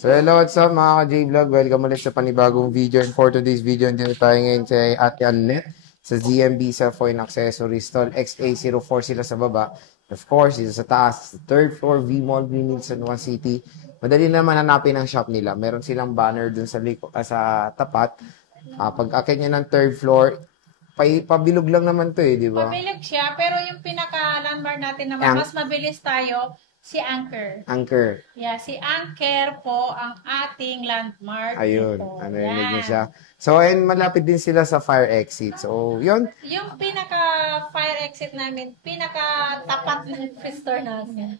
So hello, what's up mga ka-J-Vlog? Welcome ulit sa panibagong video. And for today's video, dito tayo ngayon sa Ate Annette sa ZMB sa Foreign Accessories Stall. XA04 sila sa baba. Of course, dito sa taas, third floor, V-Mall, Greenhill, San Juan City. Madali naman hanapin ang shop nila. Meron silang banner dun sa, sa tapat. Pag akit nyo ng third floor, pabilog lang naman to di ba? Pabilog siya, pero yung pinaka-landmark natin naman, mas mabilis tayo, si Anchor. Anchor. Yeah, si Anchor po ang ating landmark. Ayun, narinig niyo siya. So, and malapit din sila sa fire exit. So, yun. Yung pinaka-fire exit namin, pinaka-tapat ng store namin.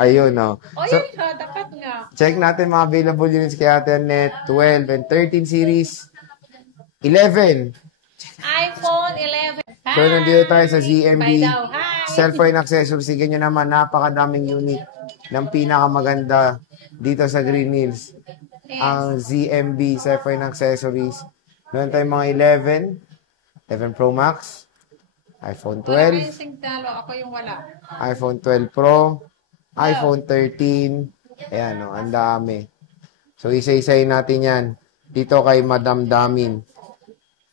Ayun, no. O, So, yun nga, tapat nga. check natin mga available units kay Ate Annette. 12 and 13 series. 11. iPhone 11. So, nandito tayo sa ZMB. Bye daw. Hi! Cellphone accessories. Sige nyo naman, napakadaming unit ng pinakamaganda dito sa Green Hills. Yes. Ang ZMB Cellphone accessories. Meron tayong mga 11 Pro Max, iPhone Wala 12, yung singtalo, ako yung wala. iPhone 12 Pro, iPhone 13. Ayan, no, ang dami. So, isa-isayin natin yan. Dito kay Madam Damin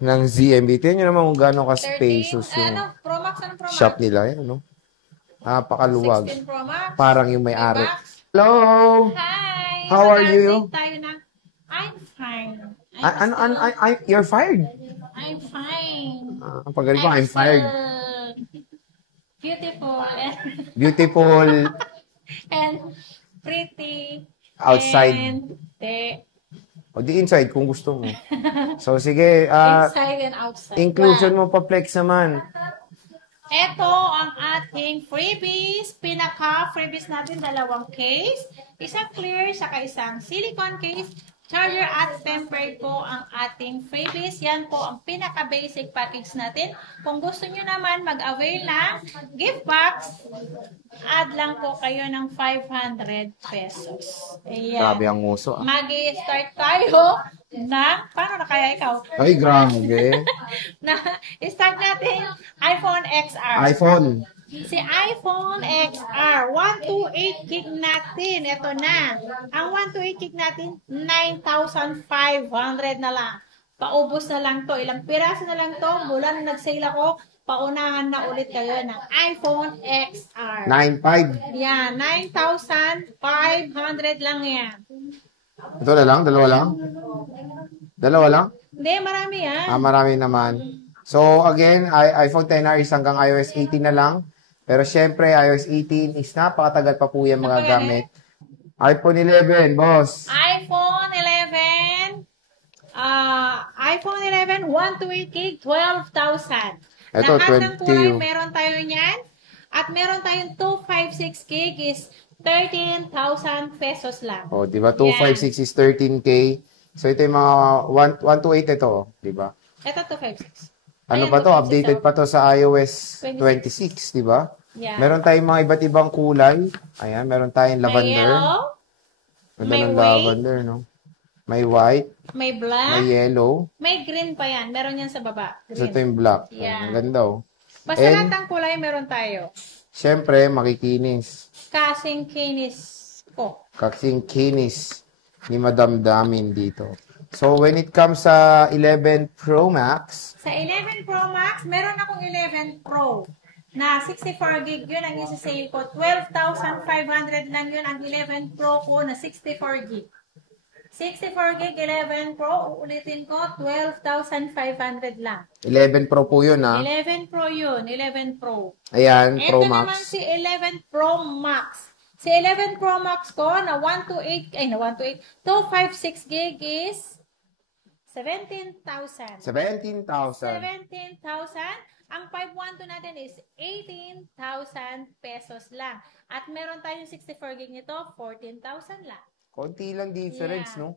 ng ZMB. Tingnan nyo naman kung gano'ng ka-spacious yung Pro Max, ano Pro Max? shop nila. Ayan, no? Napakaluwag. 16 Pro Max. Parang yung may-ari. Hello! Hi! How are you? Tayo na. I'm fine. You're fired. I'm fine. Ang pagaling ko, I'm fired. Beautiful and, Beautiful and pretty. outside. And O di inside kung gusto mo. So sige, inside and outside. inclusion mo pa flex naman. Ito ang ating freebies. Pinaka-freebies natin, dalawang case. Isang clear, saka isang silicone case. Charger at tempered po ang ating freebies. Yan po ang pinaka-basic package natin. Kung gusto nyo naman mag-avail ng gift box, add lang po kayo ng 500 pesos. Ayan. Grabe ang uso. Mag-i-start tayo na, paano na kaya ikaw? Ay, grabe. Start natin iPhone XR. iPhone. Si iPhone XR, 128 gig natin. Ito na. Ang 128 gig natin, 9,500 na lang. Paubos na lang to. Ilang piraso na lang to. Mula nung nag-sale ako, paunahan na ulit kayo ng iPhone XR. 9.5. Yan, 9,500 lang yan. Ito na lang? Dalawa lang? Dalawa lang? Hindi, marami yan. Marami naman. So, again, iPhone XR is hanggang iOS 18 na lang. Pero syempre, iOS 18 is napakatagal pa po yan mga gamit. iPhone 11, boss. iPhone 11, iPhone 11, 128 gig, 12,000. Ito, Lahat ng kulay, 20. meron tayo niyan. At meron tayong 256 gig is 13,000 pesos lang. O, di ba? 256 is 13K. So, ito yung mga 128 ito, di ba? Ito 256. Ano Ayan, pa to? 256, Updated pa to sa iOS 26, di ba? Yeah. Meron tayong mga iba't ibang kulay. Ayan, meron tayong May lavender. yellow, Ganda may ng white. lavender, no? May white, may black, may yellow. may green pa yan. Meron yan sa baba. So, ito Green. yung black. Yeah. Ang ganda, oh. Basta And, lahat ng kulay meron tayo. syempre, makikinis. Kasing kinis ko. Kasing kinis ni Madam Damin dito. So, when it comes sa 11 Pro Max, Sa 11 Pro Max, meron akong 11 Pro na 64 gig yun ang isa-sale ko. 12,500 lang yun ang 11 Pro ko na 64 gig. 64 gig 11 Pro, uulitin ko, 12,500 lang. 11 Pro po yun, ha? 11 Pro yun, 11 Pro. Ayan, Ito Pro naman Max. si 11 Pro Max. Si 11 Pro Max ko na 256 gig is 17,000. 17,000. 17,000. Ang 512 natin is 18,000 pesos lang. At meron tayong 64 gig nito, 14,000 lang. Konti lang difference, Yeah. no?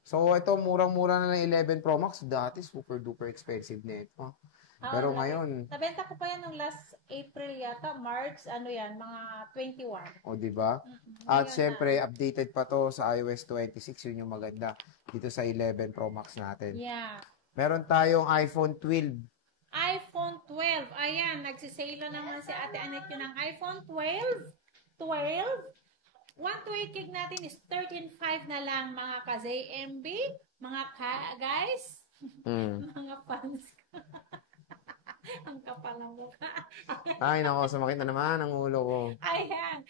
So, ito, murang-mura na ng 11 Pro Max. Dati, super-duper expensive na ito. Pero ngayon, Nabenta ko pa yan nung last April yata, March, ano yan, mga 21. o, di ba? At syempre, updated pa to sa iOS 26. Yun yung maganda dito sa 11 Pro Max natin. Yeah. Meron tayong iPhone 12. iPhone 12. Ayan, nagsisale na naman si Ate Annette yun ng iPhone 12. 12. 128 gig natin is 13.5 na lang mga ka-ZMB, mga guys, mga fans. Ang kapal ng mukha. Ay, nako, sumakit na naman ang ulo ko. Ayan.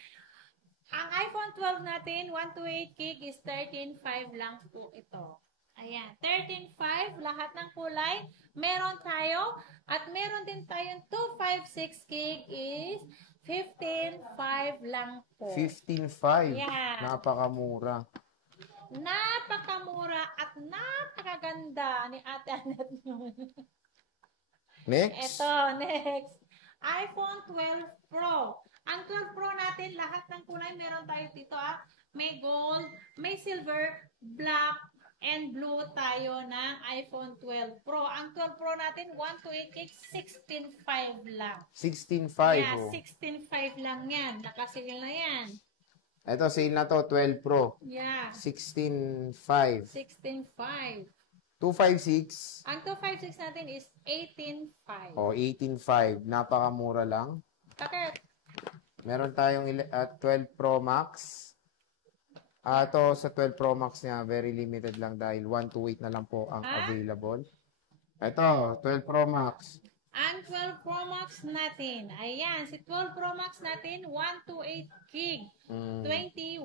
Ang iPhone 12 natin, 128 gig is 13.5 lang po ito. Ayan, 13.5, lahat ng kulay, meron tayo. At meron din tayong 256 gig is 15.5 lang po. 15.5. Yeah. Napakamura. Napakamura at napakaganda ni Ate Annette yun. Next. Ito, next. iPhone 12 Pro. Ang 12 Pro natin, lahat ng kulay meron tayo dito. May gold, may silver, black, and blue tayo ng iPhone 12 Pro. Ang 12 Pro natin, 128 gig, 16.5 lang. 16.5. Yeah, 16.5 lang yan. Nakasigil na yan. Ito, sale na to, 12 Pro. Yeah. 16.5. 16.5. 256. Ang 256 natin is 18.5. O, 18.5. Napakamura lang. Bakit? Meron tayong 12 Pro Max. Ito sa 12 Pro Max niya, very limited lang dahil 128 na lang po ang available. Ito, 12 Pro Max. Ang 12 Pro Max natin, ayan, si 12 Pro Max natin, 128 gig. 21.5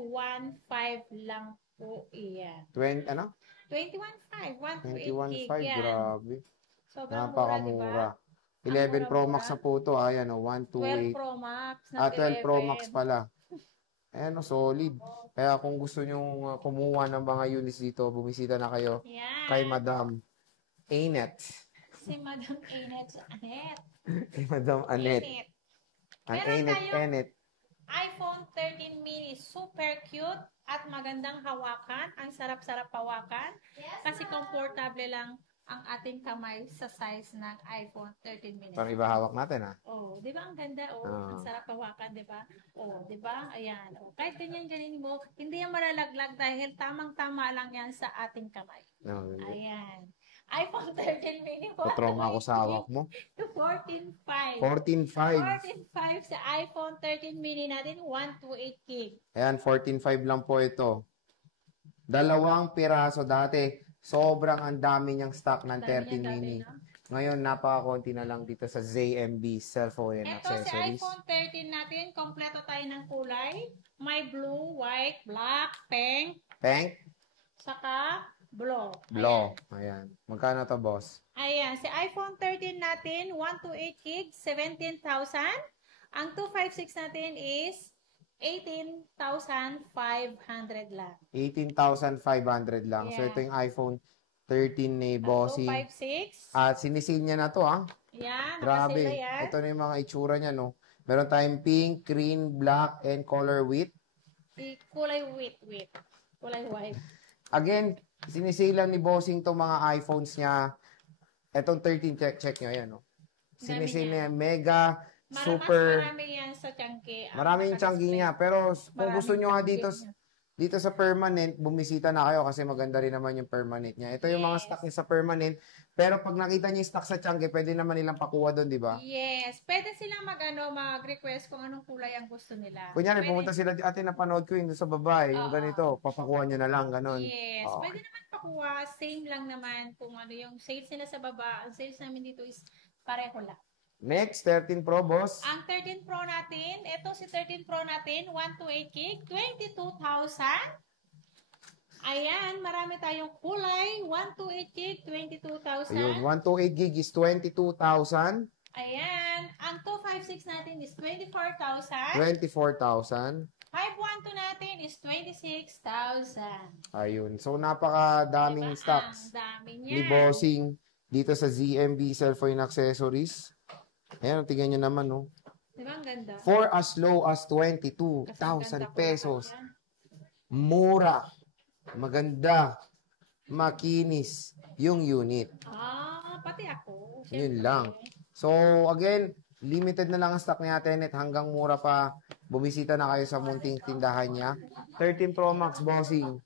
lang po iyan. 20, ano? 21.5, 128 gig 21.5, yan. grabe. Sobrang Napakamura. mura, diba? 11 Pro Max na po ito. Ayan, 12 128. Pro Max na 12 Pro Max pala. Ayan, solid. Kaya kung gusto nyo kumuha ng mga units dito, bumisita na kayo kay Madam Annette. Si Madam Annette. Kay Madam Annette. Ang Annette. iPhone 13 mini, super cute at magandang hawakan. Ang sarap-sarap hawakan. Kasi komportable lang ang ating kamay sa size ng iPhone 13 mini. Parang iba hawak natin, ha? Oh, di ba ang ganda? Oh, ang sarap hawakan, di ba? Oh, di ba? Ayan. Oh, kahit ganyan mo, hindi yan malalaglag dahil tamang-tama lang yan sa ating kamay. No, Ayan. iPhone 13 mini. patroma ako sa hawak mo. 14.5. 14.5. 14.5 sa iPhone 13 mini natin, 128 gig. Ayan, 14.5 lang po ito. 2 piraso dati. Sobrang ang dami niyang stock ng 13 mini. Ngayon, napaka-konti na lang dito sa ZMB cellphone and Ito si accessories. iPhone 13 natin, kompleto tayo ng kulay. May blue, white, black, pink, saka blue. Ayan. Magkano to, boss? Ayan, si iPhone 13 natin, 128 gig, 17,000. Ang 256 natin is 18,500 lang. 18,500 lang. So, ito yung iPhone 13 ni Bossy. 256. At sinisil niya na to, ha? Yan, Grabe. nakasila yan. Ito na yung mga itsura niya, no? Meron tayong pink, green, black, and color wheat. Kulay wheat. Kulay white. Again, sinisilan ni Bossing to mga iPhones niya. Etong 13, check nyo, ayan, no? Sinisil niya, mega, super. Marami yan sa Changi. Marami yung Changi niya. Pero kung gusto nyo nga dito sa permanent, bumisita na kayo kasi maganda rin naman yung permanent niya. Ito yung mga stock niya sa permanent. Pero pag nakita niyo yung stock sa Changi, pwede naman nilang pakuha doon, di ba? Yes. Pwede silang mag-request kung anong kulay ang gusto nila. Kunyari, pumunta sila, ate, napanood ko yung sa babae, yung ganito, papakuha nyo na lang, ganon. Yes. Pwede naman pakuha. Same lang naman kung ano yung sales nila sa baba. Ang sales namin dito is pareho lang. Next, 13 Pro, boss. Ang 13 Pro natin, ito si 13 Pro natin, 128 gig, 22,000. Ayan, marami tayong kulay, 128 gig, 22,000. Ayun, 128 gig is 22,000. Ayan, ang 256 natin is 24,000. 24,000. 512 natin is 26,000. Ayun. So, napakadaming stocks Ang dami ni niya. Bossing dito sa ZMB Cellphone Accessories. Ayan, tingnan nyo naman, no? Diba ang ganda? For as low as 22,000 pesos. Mura. Maganda. Makinis yung unit. Pati ako. Yun lang. So, again, limited na lang ang stock ni Ate Annette. Hanggang mura pa. Bumisita na kayo sa munting tindahan niya. 13 Pro Max, Bossing.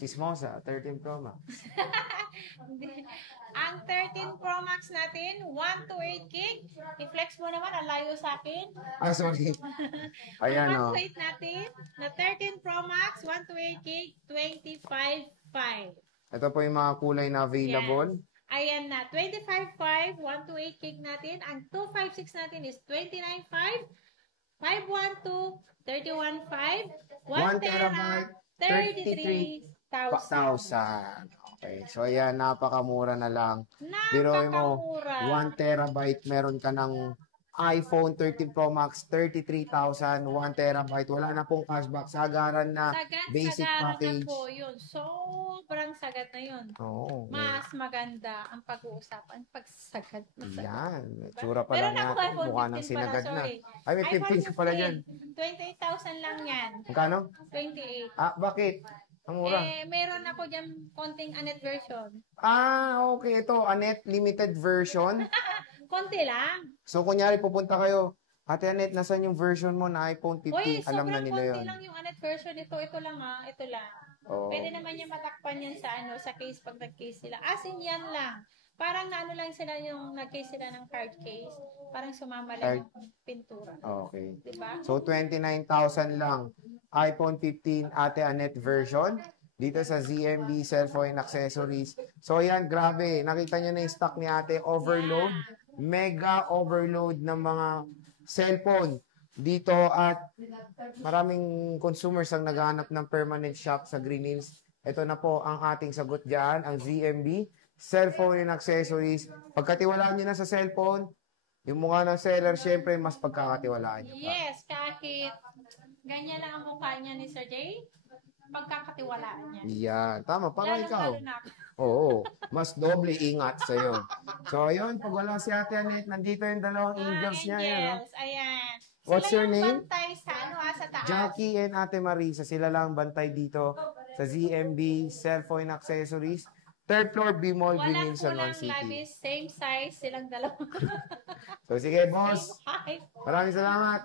Chismosa, 13 Pro Max. Hindi. Ang 13 Pro Max natin, 128 gig. I-flex mo naman, ang layo sa akin. Ah, sorry. Ayan, Ang oh. 128 natin, na 13 Pro Max, 128 gig, 25.5. Ito po yung mga kulay na available. Ayan na, 25.5, 128 gig natin. Ang 256 natin is 29.5, 512, 31.5, 1 1 tera, terabyte, 33,000. 33,000. Okay. So, ayan, napakamura na lang. Biruin mo, Napakamura. 1 terabyte, meron ka ng iPhone 13 Pro Max, 33,000, 1 terabyte. Wala na pong cashback. Sagaran na basic Sagad-sagaran na package. po yun. Sobrang sagad na yun. Oo. Mas maganda ang pag-uusapan pag sagad na sagad. Yan. Tsura pa Meron lang ako niya. iPhone Mukha ng 15 pala, sinagad na. sorry. Ay, may 15 ka pala dyan. 28,000 lang yan. Magkano? 28. Ah, bakit? Ang mura. Meron ako dyan konting anet version. Ah, okay. Ito, Anet limited version. Konti lang. So, kunyari, pupunta kayo, Ate Anet, nasan yung version mo na iPhone 15? Uy, Alam na sobrang nila konti yon. lang yung anet version nito. Ito lang ito lang. Oo. Pwede naman yung matakpan yan sa sa case pag nag-case sila. As in yan lang. Parang naano lang sila yung nag-case sila ng card case. Parang sumama lang yung pintura. Okay. Diba? So, 29,000 lang. iPhone 15 Ate Anet version dito sa ZMB Cellphone Accessories. So, yan, grabe. Nakita nyo na yung stock ni Ate. Overload. Mega overload ng mga cellphone dito at maraming consumers ang naghahanap ng permanent shop sa Green Hills. Ito na po ang ating sagot dyan, ang ZMB Cellphone and Accessories. Pagkatiwalaan nyo na sa cellphone, yung mukha ng seller, syempre, mas pagkakatiwalaan nyo pa. Yes, kahit ganyan lang ang mukha niya ni Sir Jay, pagkakatiwalaan niya. Yan, tama, para ikaw. Lalo na ako. Oo, mas doble ingat sa'yo. So, ayun, pag wala si Ate Anet, nandito yung dalawang angels niya. Yan, no? Angels, ayan. What's Sila your yung name? bantay sa sa taas. Jackie and Ate Marisa, sila lang bantay dito sa ZMB Cellphone Accessories. Third floor, B-Mall, Green Walang Hills, San Juan kulang City. labis, same size, silang dalawa. So, sige, boss. Same height. Maraming salamat.